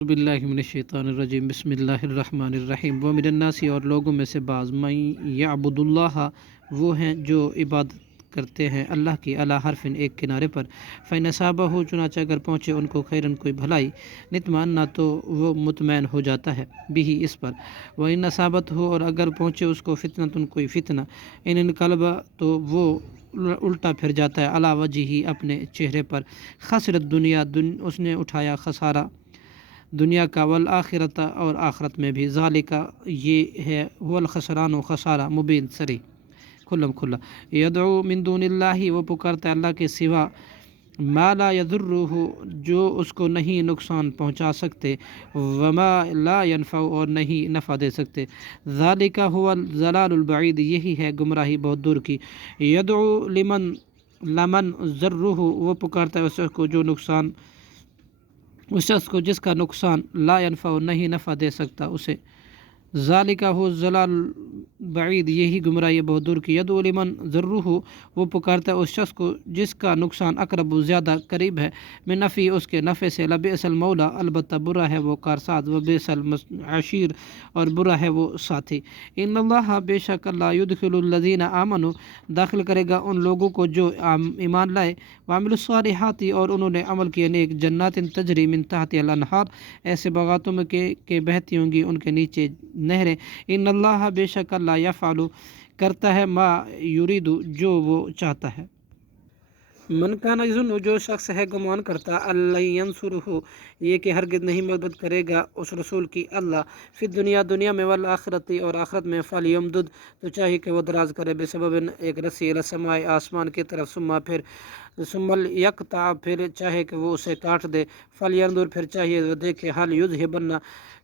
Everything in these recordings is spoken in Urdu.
باللہ من الشیطان الرجیم بسم اللہ الرحمن الرحیم ومن الناس اور لوگوں میں سے بعض من یعبد اللہ وہ ہیں جو عبادت کرتے ہیں اللہ کی علی حرف ایک کنارے پر فإن أصابہ چنانچہ اگر پہنچے ان کو خیرن کوئی بھلائی نطمئن تو وہ مطمئن ہو جاتا ہے بھی اس پر وإن أصابتہ اور اگر پہنچے اس کو فتنۃ کوئی فتنہ ان انقلب تو وہ الٹا پھر جاتا ہے علی وجہہ اپنے چہرے پر خسرت دنیا اس نے اٹھایا خسارہ دنیا کا والآخرت اور آخرت میں بھی ذالک یہ ہے هو الخسران و خسارہ مبین صریح کھلا یدعو من دون اللہ وہ پکارتا ہے اللہ کے سوا ما لا یضرہ جو اس کو نہیں نقصان پہنچا سکتے وما لا ينفع اور نہیں نفع دے سکتے ذالک هو الضلال البعید یہی ہے گمراہی بہت دور کی یدعو لمن ضرہ وہ پکارتا ہے اس کو جو نقصان اس شخص کو جس کا نقصان لا ينفع نہیں نفع دے سکتا اسے ذالک ہو ضلال بعید یہی گمراہی بہت دور کی یدعو لمن ضرہ وہ پکارتا ہے اس شخص کو جس کا نقصان اقرب زیادہ قریب ہے من نفع اس کے نفع سے لبئس المولا البتہ برا ہے وہ کارساز و بئس العشیر اور برا ہے وہ ساتھی ان اللہ بے شک اللہ یدخل الذین آمنوا داخل کرے گا ان لوگوں کو جو ایمان لائے وعملوا الصالحات اور انہوں نے عمل کیے نیک جنات تجری من تحت الانہار ایسے باغاتوں میں کہ بہتی ہوں گی ان کے نیچے نہریں ان اللہ بے شک اللہ یفعل کرتا ہے ما یرید جو وہ چاہتا ہے من کان یظن جو شخص ہے گمان کرتا اللہ ینصرہ یہ کہ ہرگز نہیں مدد کرے گا اس رسول کی اللہ فی دنیا میں والآخرت اور آخرت میں فلیمدد تو چاہیے کہ وہ دراز کرے بسبب ایک رسی الی السماء آسمان کی طرف ثم یقطع پھر چاہے کہ وہ اسے کاٹ دے فلینظر پھر چاہیے وہ دیکھے حل یذہبن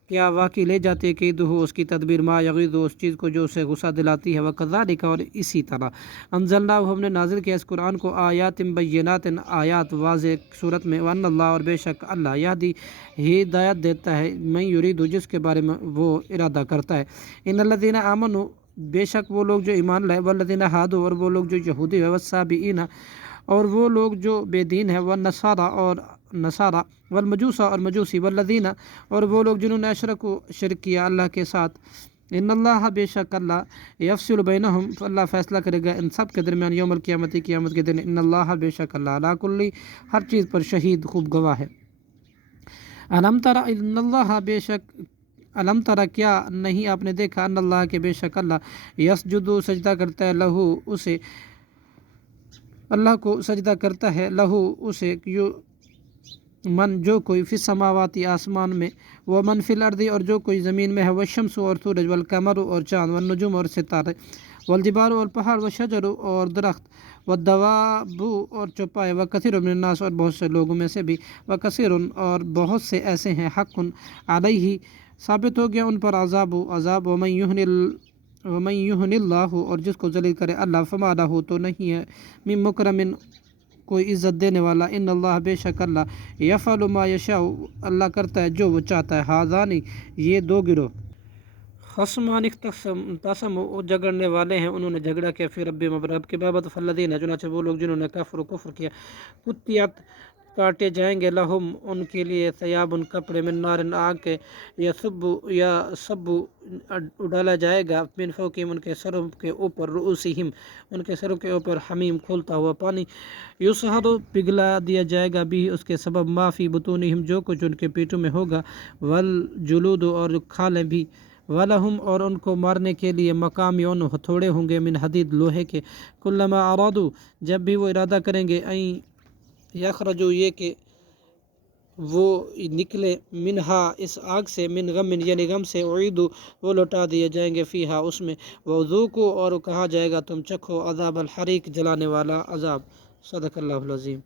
کیا واقعی لے جاتی ہے قیدہ اس کی تدبیر ما یغیظ اس چیز کو جو اسے غصہ دلاتی ہے وکذالک اور اسی طرح انزلنا ہم نے نازل کیا اس قرآن کو آیات بینات آیات واضح صورت میں وان اللہ اور بے شک اللہ یہدی ہدایت دیتا ہے من یرید جس کے بارے میں وہ ارادہ کرتا ہے ان الذین آمنوا بے شک وہ لوگ جو ایمان لائے والذین ہادوا اور وہ لوگ جو یہودی ہے والصابئین اور وہ لوگ جو بے دین ہے والنصارى اور نصارہ والمجوس اور مجوسی والذین اور وہ لوگ جنہوں نے اشرکوا شرک کیا اللہ کے ساتھ ان اللہ بے شک اللہ یفصل بینہم اللہ فیصلہ کرے گا ان سب کے درمیان یوم القیامت قیامت کے دن ان اللہ بے شک اللہ علی کل ہر چیز پر شہید خوب گواہ ہے الم تر ان اللہ بے شک الم تر کیا نہیں آپ نے دیکھا ان اللہ کے بے شک اللہ یسجد سجدہ کرتا ہے لہو اسے اللہ کو سجدہ کرتا ہے لہو اسے من جو کوئی فی السماواتی آسمان میں وہ من فی الارض اور جو کوئی زمین میں ہے والشمس اور سورج والقمر اور چاند والنجوم اور ستارے والجبال اور پہاڑ والشجر اور درخت والدواب اور چوپائے وکثیر من الناس اور بہت سے لوگوں میں سے بھی وکثیر اور بہت سے ایسے ہیں حق علیہ ثابت ہو گیا ان پر عذاب ومن یہن اللہ اور جس کو ذلیل کرے اللہ فما لہ تو نہیں ہے من مکرم کوئی عزت دینے والا ان اللہ بے شک اللہ یفعل ما یشاء اللہ کرتا ہے جو وہ چاہتا ہے ہذانی یہ دو گروہ خصمان اختصموا جھگڑنے والے ہیں انہوں نے جھگڑا کیا پھر رب کے بابت فالذین چنانچہ وہ لوگ جنہوں نے کفر کیا قطعت کاٹے جائیں گے لہم ان کے لیے ثیاب کپڑے من نار آگ کے سب ڈالا جائے گا من فوقہم ان کے سروں کے اوپر رؤوسہم ان کے سروں کے اوپر حمیم کھولتا ہوا پانی یصہر پگھلا دیا جائے گا بھی اس کے سبب ما فی بطونہم جو کچھ ان کے پیٹوں میں ہوگا والجلود اور کھالیں بھی وَلَهُمْ اور ان کو مارنے کے لیے مقامیون ہتھوڑے ہوں گے من حدید لوہے کے کلما ارادو جب بھی وہ ارادہ کریں گے این یخرجو یہ کہ وہ نکلے منہا اس آگ سے من غم یعنی غم سے اعیدو وہ لوٹا دیے جائیں گے فیہا اس میں وذوقوا اور کہا جائے گا تم چکھو عذاب الحریق جلانے والا عذاب صدق اللہ العظیم